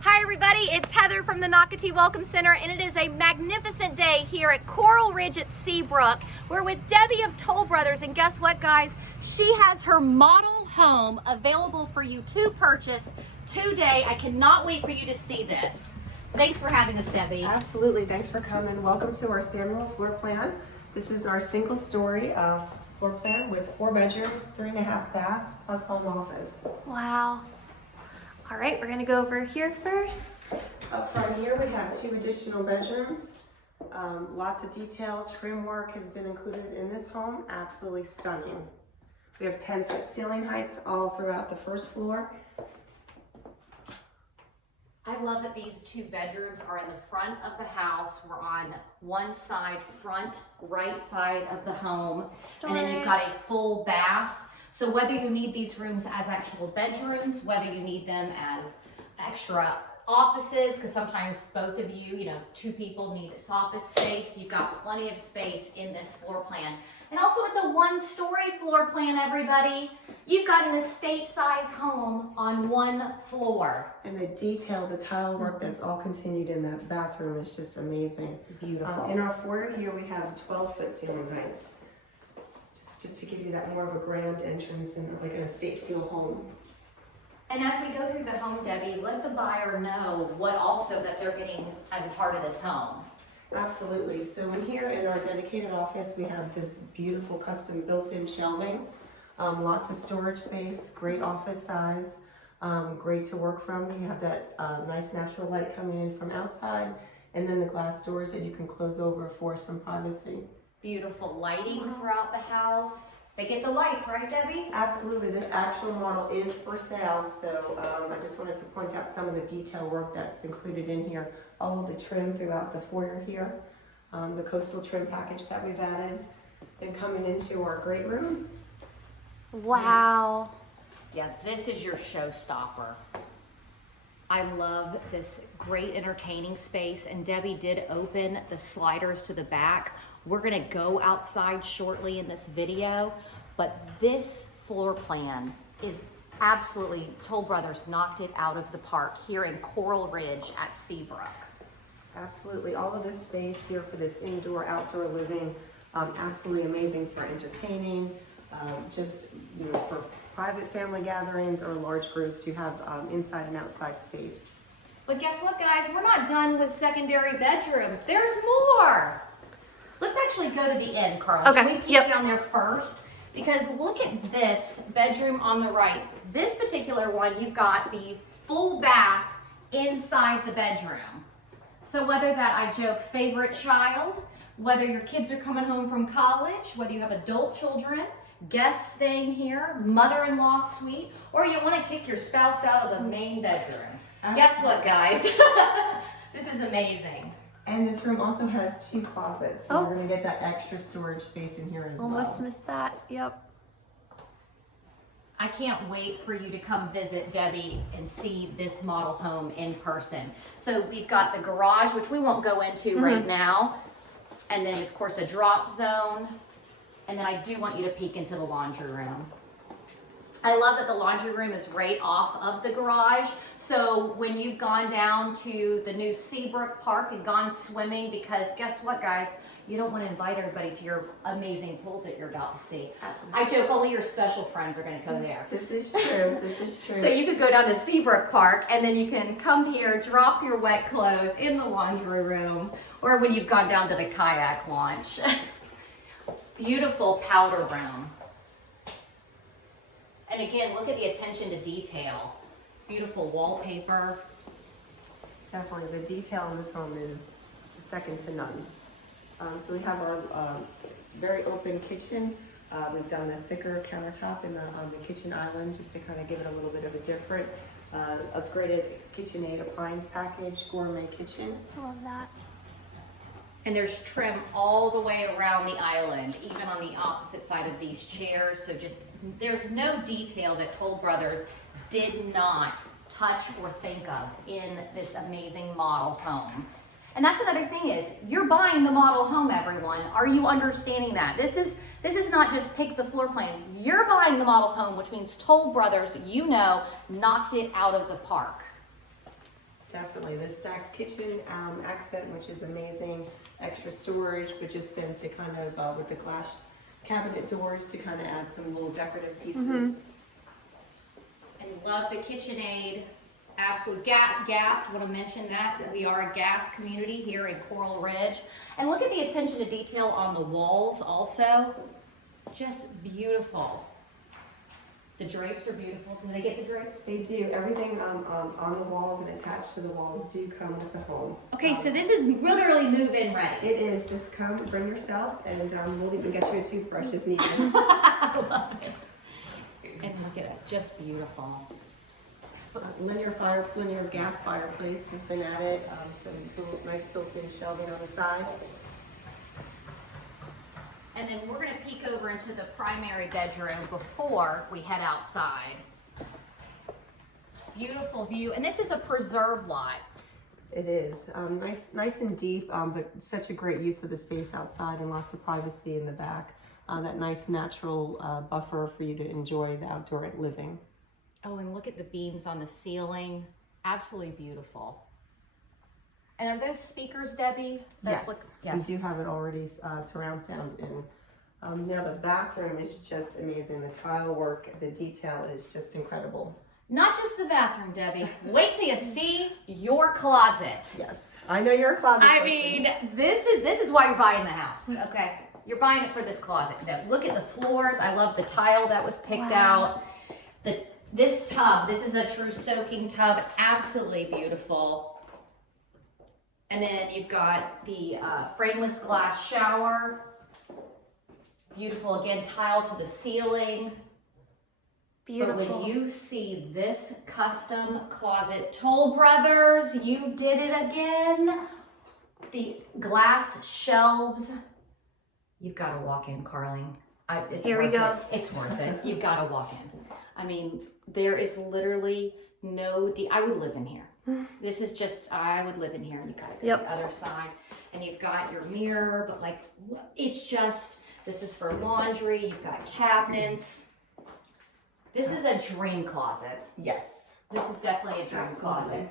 Hi everybody, it's Heather from the Nocatee Welcome Center, and it is a magnificent day here at Coral Ridge at Seabrook. We're with Debbie of Toll Brothers, and guess what, guys? She has her model home available for you to purchase today. I cannot wait for you to see this. Thanks for having us, Debbie. Absolutely, thanks for coming. Welcome to our Samuel floor plan. This is our single story floor plan with 4 bedrooms, 3.5 baths, plus home office. Wow. All right, we're gonna go over here first. Up front here, we have 2 additional bedrooms. Lots of detail, trim work has been included in this home. Absolutely stunning. We have 10-foot ceiling heights all throughout the first floor. I love that these 2 bedrooms are in the front of the house. We're on one side, front right side of the home. And then you've got a full bath. So whether you need these rooms as actual bedrooms, whether you need them as extra offices, because sometimes both of you, 2 people need this office space, you've got plenty of space in this floor plan. And also it's a 1-story floor plan, everybody. You've got an estate-size home on 1 floor. And the detail, the tile work that's all continued in that bathroom is just amazing. Beautiful. In our foyer here, we have 12-foot ceiling heights. Just to give you that more of a grand entrance and like an estate feel home. And as we go through the home, Debbie, let the buyer know what also that they're getting as a part of this home. Absolutely. So in here in our dedicated office, we have this beautiful custom built-in shelving, lots of storage space, great office size, great to work from. You have that nice natural light coming in from outside, and then the glass doors that you can close over for some privacy. Beautiful lighting throughout the house. They get the lights, right, Debbie? Absolutely. This actual model is for sale, so I just wanted to point out some of the detail work that's included in here. All of the trim throughout the foyer here, the coastal trim package that we've added. Then coming into our great room. Wow. Yeah, this is your showstopper. I love this great entertaining space, and Debbie did open the sliders to the back. We're gonna go outside shortly in this video, but this floor plan is absolutely, Toll Brothers knocked it out of the park here in Coral Ridge at Seabrook. Absolutely, all of this space here for this indoor, outdoor living, absolutely amazing for entertaining, just for private family gatherings or large groups. You have inside and outside space. But guess what, guys? We're not done with secondary bedrooms. There's more. Let's actually go to the end, Carla. Okay. Can we peek down there first? Because look at this bedroom on the right. This particular one, you've got the full bath inside the bedroom. So whether that, I joke, favorite child, whether your kids are coming home from college, whether you have adult children, guests staying here, mother-in-law suite, or you want to kick your spouse out of the main bedroom. Guess what, guys? This is amazing. And this room also has 2 closets, so we're gonna get that extra storage space in here as well. Almost missed that. Yep. I can't wait for you to come visit Debbie and see this model home in person. So we've got the garage, which we won't go into right now. And then of course a drop zone. And then I do want you to peek into the laundry room. I love that the laundry room is right off of the garage. So when you've gone down to the new Seabrook Park and gone swimming, because guess what, guys? You don't want to invite everybody to your amazing pool that you're about to see. I joke, only your special friends are going to go there. This is true. This is true. So you could go down to Seabrook Park, and then you can come here, drop your wet clothes in the laundry room, or when you've gone down to the kayak launch. Beautiful powder room. And again, look at the attention to detail. Beautiful wallpaper. Definitely, the detail in this home is second to none. So we have our very open kitchen. We've done the thicker countertop in the kitchen island just to kind of give it a little bit of a different upgraded KitchenAid appliance package, gourmet kitchen. I love that. And there's trim all the way around the island, even on the opposite side of these chairs. So just, there's no detail that Toll Brothers did not touch or think of in this amazing model home. And that's another thing is, you're buying the model home, everyone. Are you understanding that? This is not just pick the floor plan. You're buying the model home, which means Toll Brothers, knocked it out of the park. Definitely. The stacked kitchen accent, which is amazing. Extra storage, but just then to kind of, with the glass cabinet doors to kind of add some little decorative pieces. And love the KitchenAid. Absolute gas, want to mention that. We are a gas community here in Coral Ridge. And look at the attention to detail on the walls also. Just beautiful. The drapes are beautiful. Do they get the drapes? They do. Everything on the walls and attached to the walls do come with the home. Okay, so this is literally move-in ready. It is. Just come, bring yourself, and we'll even get you a toothbrush if needed. I love it. And look at it, just beautiful. Linear gas fireplace has been added. Some nice built-in shelving on the side. And then we're gonna peek over into the primary bedroom before we head outside. Beautiful view, and this is a preserve lot. It is nice and deep, but such a great use of the space outside and lots of privacy in the back. That nice natural buffer for you to enjoy the outdoor living. Oh, and look at the beams on the ceiling. Absolutely beautiful. And are those speakers, Debbie? Yes, we do have it already surround sound in. Now the bathroom is just amazing. The tile work, the detail is just incredible. Not just the bathroom, Debbie. Wait till you see your closet. Yes, I know you're a closet person. mean, this is why you're buying the house, okay? You're buying it for this closet. Now, look at the floors. I love the tile that was picked out. This tub, this is a true soaking tub. Absolutely beautiful. And then you've got the frameless glass shower. Beautiful, again, tile to the ceiling. Beautiful. But when you see this custom closet, Toll Brothers, you did it again. The glass shelves. You've got to walk in, Carling. Here we go. It's worth it. You've got to walk in. I mean, there is literally no, I would live in here. This is just, I would live in here. And you've got to go to the other side. And you've got your mirror, but like, it's just, this is for laundry. You've got cabinets. This is a dream closet. Yes. This is definitely a dream closet.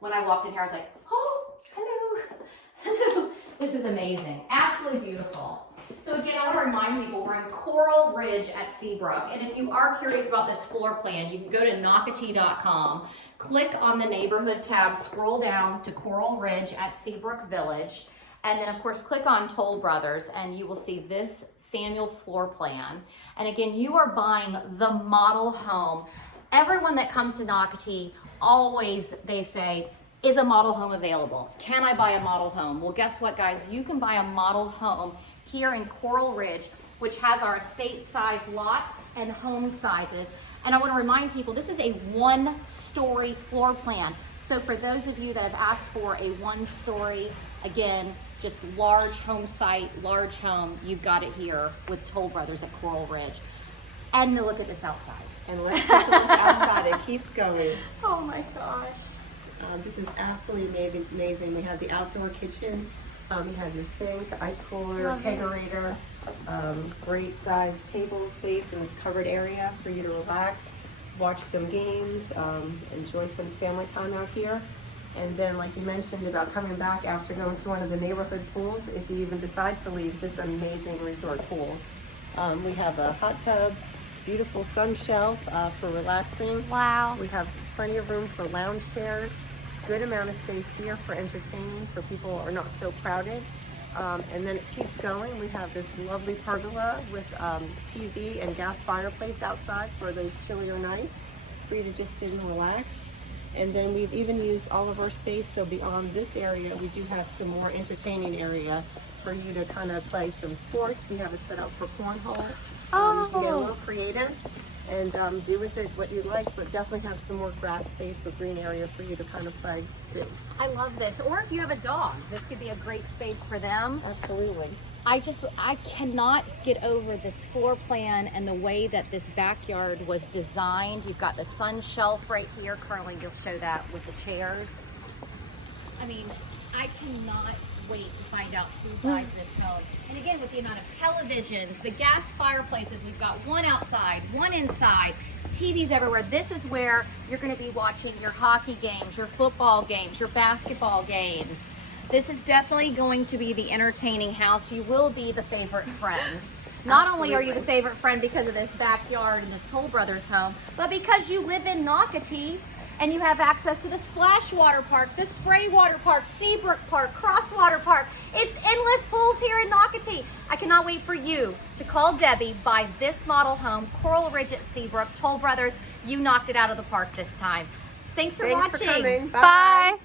When I walked in here, I was like, oh, hello, hello. This is amazing. Absolutely beautiful. So again, I want to remind people we're in Coral Ridge at Seabrook. And if you are curious about this floor plan, you can go to Nocatee.com, click on the neighborhood tab, scroll down to Coral Ridge at Seabrook Village. And then of course, click on Toll Brothers and you will see this Samuel floor plan. And again, you are buying the model home. Everyone that comes to Nocatee, always they say, is a model home available? Can I buy a model home? Well, guess what, guys? You can buy a model home here in Coral Ridge, which has our estate size lots and home sizes. And I want to remind people, this is a 1-story floor plan. So for those of you that have asked for a 1-story, again, just large home site, large home, you've got it here with Toll Brothers at Coral Ridge. And look at this outside. And let's take a look outside. It keeps going. Oh my gosh. This is absolutely amazing. We have the outdoor kitchen. You have your sink, ice cooler, kegerator, great size table space in this covered area for you to relax, watch some games, enjoy some family time out here. And then, like you mentioned about coming back after going to one of the neighborhood pools, if you even decide to leave this amazing resort pool. We have a hot tub, beautiful sun shelf for relaxing. Wow. We have plenty of room for lounge chairs. Good amount of space here for entertaining for people who are not so crowded. And then it keeps going. We have this lovely pergola with TV and gas fireplace outside for those chillier nights for you to just sit and relax. And then we've even used all of our space, so beyond this area, we do have some more entertaining area for you to kind of play some sports. We have it set up for cornhole. You can get a little creative and do with it what you like, but definitely have some more grass space or green area for you to kind of play too. I love this. Or if you have a dog, this could be a great space for them. Absolutely. I cannot get over this floor plan and the way that this backyard was designed. You've got the sun shelf right here. Currently, you'll show that with the chairs. I mean, I cannot wait to find out who buys this home. And again, with the amount of televisions, the gas fireplaces, we've got one outside, one inside. TVs everywhere. This is where you're going to be watching your hockey games, your football games, your basketball games. This is definitely going to be the entertaining house. You will be the favorite friend. Not only are you the favorite friend because of this backyard and this Toll Brothers home, but because you live in Nocatee and you have access to the Splash Water Park, the Spray Water Park, Seabrook Park, Cross Water Park. It's endless pools here in Nocatee. I cannot wait for you to call Debbie, buy this model home, Coral Ridge at Seabrook. Toll Brothers, you knocked it out of the park this time. Thanks for watching. Thanks for coming. Bye.